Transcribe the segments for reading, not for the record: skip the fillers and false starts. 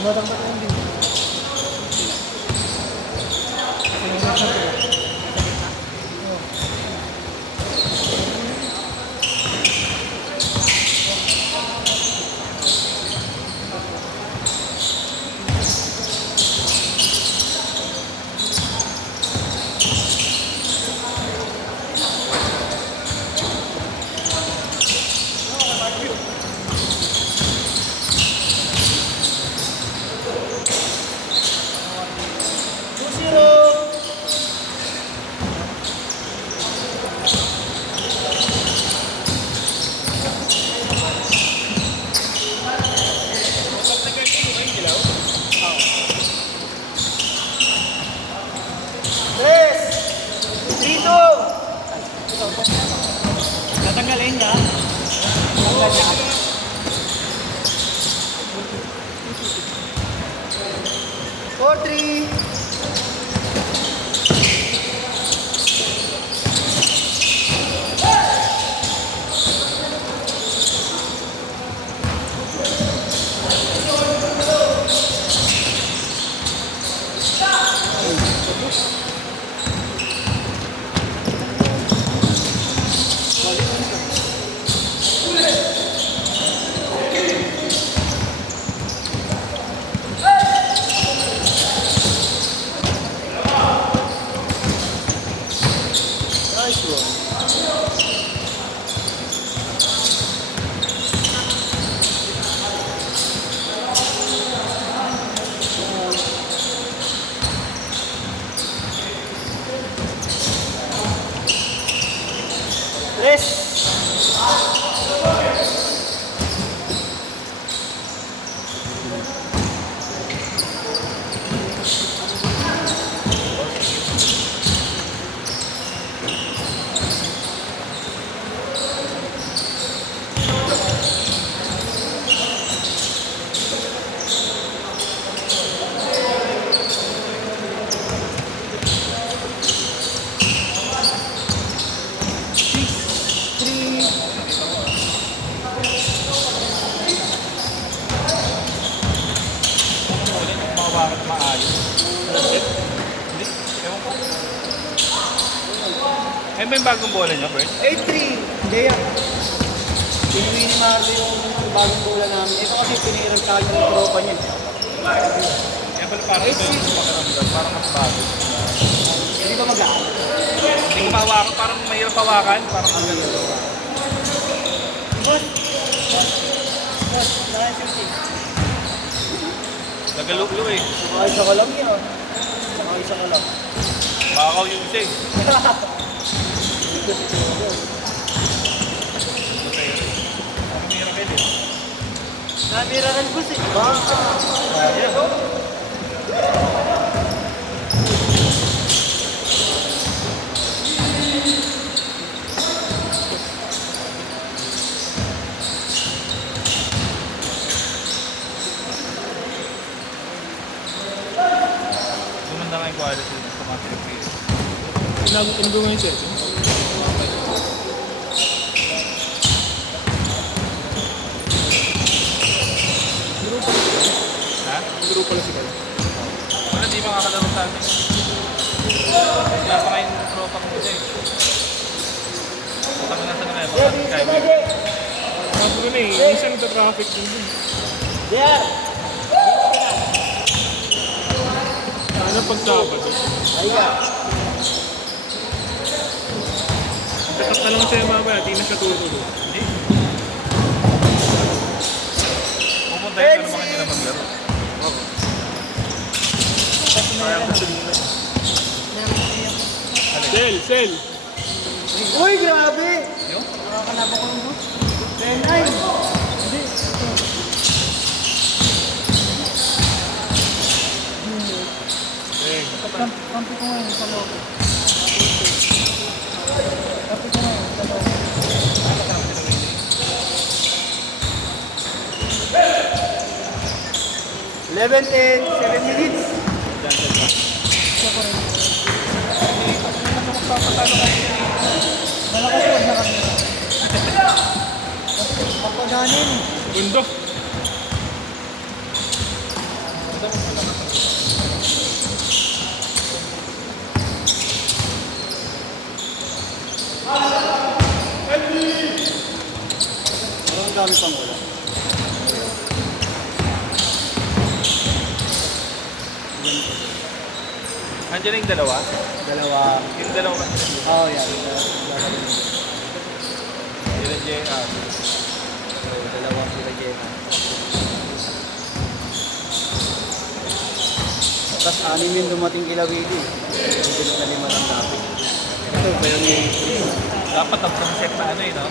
Matang-matang yung din. Tatanggalin ka? Tanggal ka? 4-3. Nice one. Tres. Bakit maayos? Hindi? Ewan ko. Ay ba yung bagong bola niya, Bert? 8-3. Hindi yan. Pinuwi ni Marlo yung bagong bola namin. Ito kasi pinihiram sa kanya ng tropa niya. Kaya pala parang ito yung makaramdam, parang mas bago. Hindi ba mag-aal? Hindi ko mahawakan, parang mahirap hawakan, parang ang ganda. Boss, nakashooting. Nagalulo eh. Nakaisa ka lang yan. Nakaisa ka lang. Bakaw yung isa eh. Matay rin. Ang mahirap kayo din. Namira ka boss eh. Baka. Gumanda nga yung quality sa mga Pilipinas. Ano ba yung setting? Ha? Group pala sila. Wala, di makakalaro sa amin. Wala pa ngayon yung tropa ko kasi. Kami nasa na ngayon, baka Skyway. Sabi ko na eh, minsan nagta-traffic din dun. There. Sana pag Sabado. Ayga. Takas na lang siya mamaya, di na siya tutulog. Hindi. Pumunta yun, pero baka nila maglaro. Sayang na sila. Sel! Uy, grabe. Yung? Nakakalaba ko yung boss. 10-9. Hindi. Kampi ko ngayon sa loob. Kampi ko ngayon sa loob. 11-10, 7 minutes. Malakas yun na kami. Tapos Ganin. Bundok. Ang dami pang wala. Andiyan na yung dalawa. Dalawa. Yung dalawa. Oh, yan. Sila JR. Dalawa sila Jenna. Tapos anim yung dumating kila Willie. Yung na lima lang dapat. Ito, pero Dapat tatlong set na ano eh, no?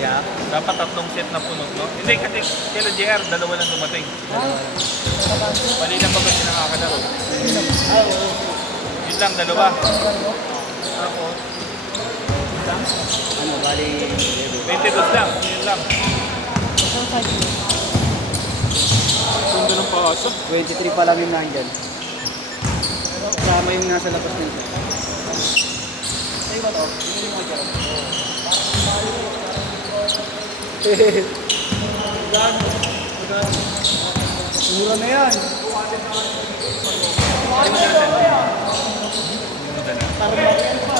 yeah. Dapat tatlong set na puno, no? Hindi, kasi sila JR, dalawa lang dumating. Mali lang ba kasi nakakalaro? Yun lang, dalawa. Tapos, Ano, bali... 22 lang, yun lang. Ganda ng pasok. 23 pa lang yung nandyan. Kasama yung nasa labas nito. Sa'yo ba to? Hindi mo dyan. Mura na yan. Tarmak yan pa.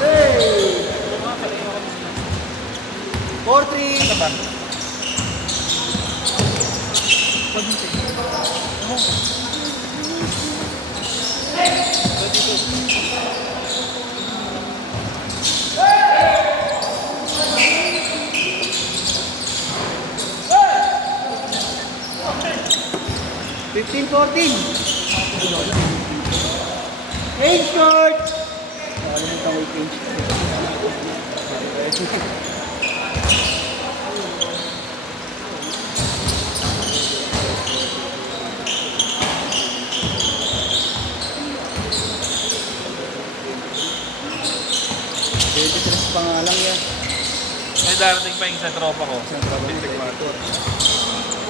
Hey! 4-3. Ano ba? Fifteen, 14. Change court! Nakalimutan ko yung change. Pangalang yan. May darating pa yung sa tropa ko.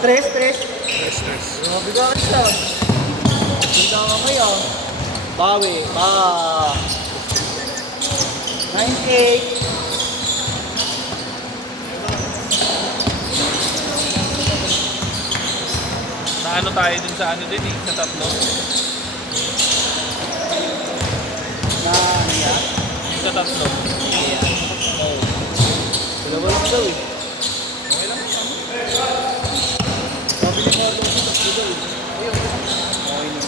Tres. Stress. Mabigat siya. Ganda ka kayo. Bawi. 98. Na ano tayo dun sa ano din eh, sa tatlo. Na ano yan? Yung sa tatlo. Oo. Dalawa lang daw eh. Okay lang. Sabi ni Marlo ko sa daw eh. Ayun. Okay na.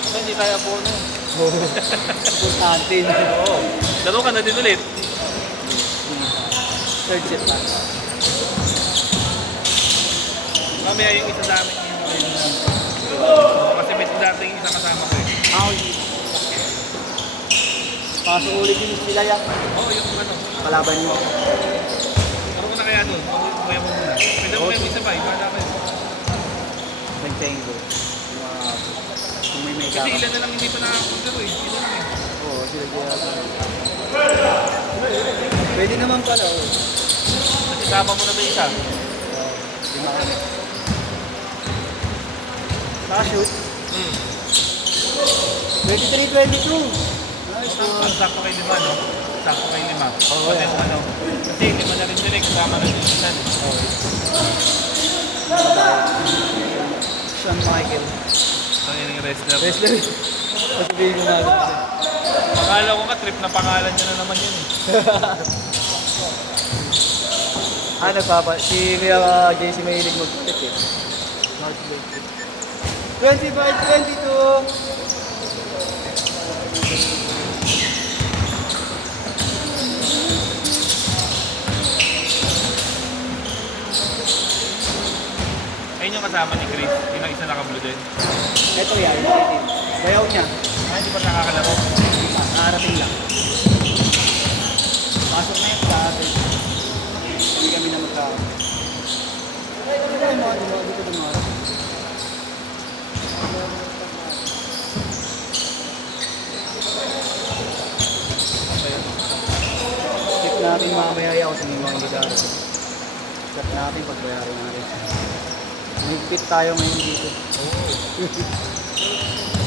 Kasi hindi tayo po no. Importante na. Oo. Laro ka na din ulit. Third set pa. Mamaya yung isa sa amin yung Oo, kasi may dating isa kasama ko eh. Okay. Pasok ulit yung sila yan. Oo, yung ano. Kalaban nyo. Laro ko na kaya doon. Kuya mo muna. Pwede mo kayo isa pa. Iba na kayo. Nag-tango. Kung may Kasi kasama. ilan na lang hindi pa nakakagaro eh. Ilan lang eh. Oo, sila kaya. Pwede naman pala. Oh. Kasi sama mo na ba isa? Lima kami. Naka-shoot. 23-22. Nice one. Ang sakto kay lima, no? Sakto kay lima. Oo, Pati yan. yung ano. Kasi lima na rin din eh. Kasama na din isa. Sean Michael. Ang yung wrestler. Wrestler. Sasabihin ko na agad siya. Akala ko nga trip na pangalan niya na naman yun eh. Si JC mahilig mag-tip eh. Hard play. 25-22. Ayun yung kasama ni Chris. Yung isa naka-blue din. Ito yan, itim. Bayaw niya. Hindi ba nakakalaro? Nakarating lang. Pasok na yung sa atin. Hindi kami na magkakaroon. Ay, mga dito dumara. Skip natin mamaya ako sa mga hindi darating. Skip natin pagbayarin natin. Nagpit tayo ngayon dito.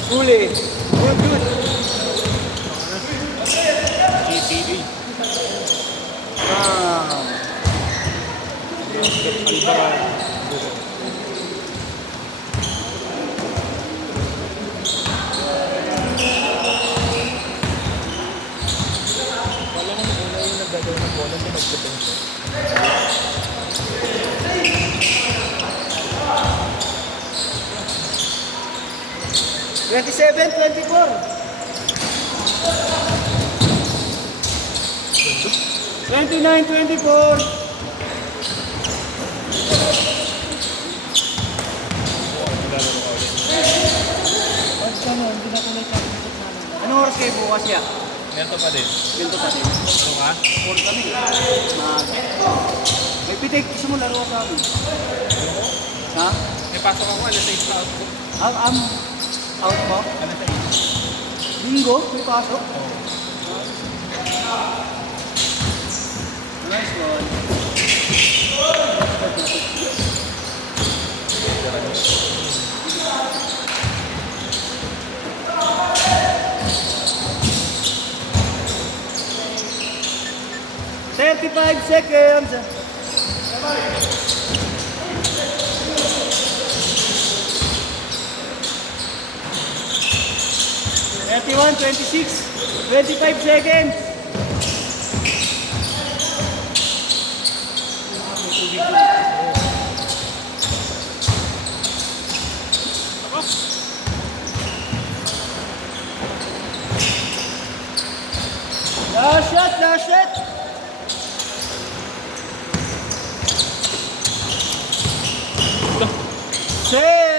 Huli! Good! Wala ko na una yung nagdadaw ng bola na magputong siya. ₱27, ₱24. 29, 24. Naglalaro ka ulit. Anong oras kayo bukas ya? Ganito pa din. Ganito pa din. Ano ka? 4 kami. May pitik. Gusto mo laro sa amin? Ha? May pasok ako, alas 6 sa output. Out mo? Alas 6. Linggo? May pasok? Oo. Nice one. "35 seconds." "31, 26, 25 seconds." Last shot, last shot. Set.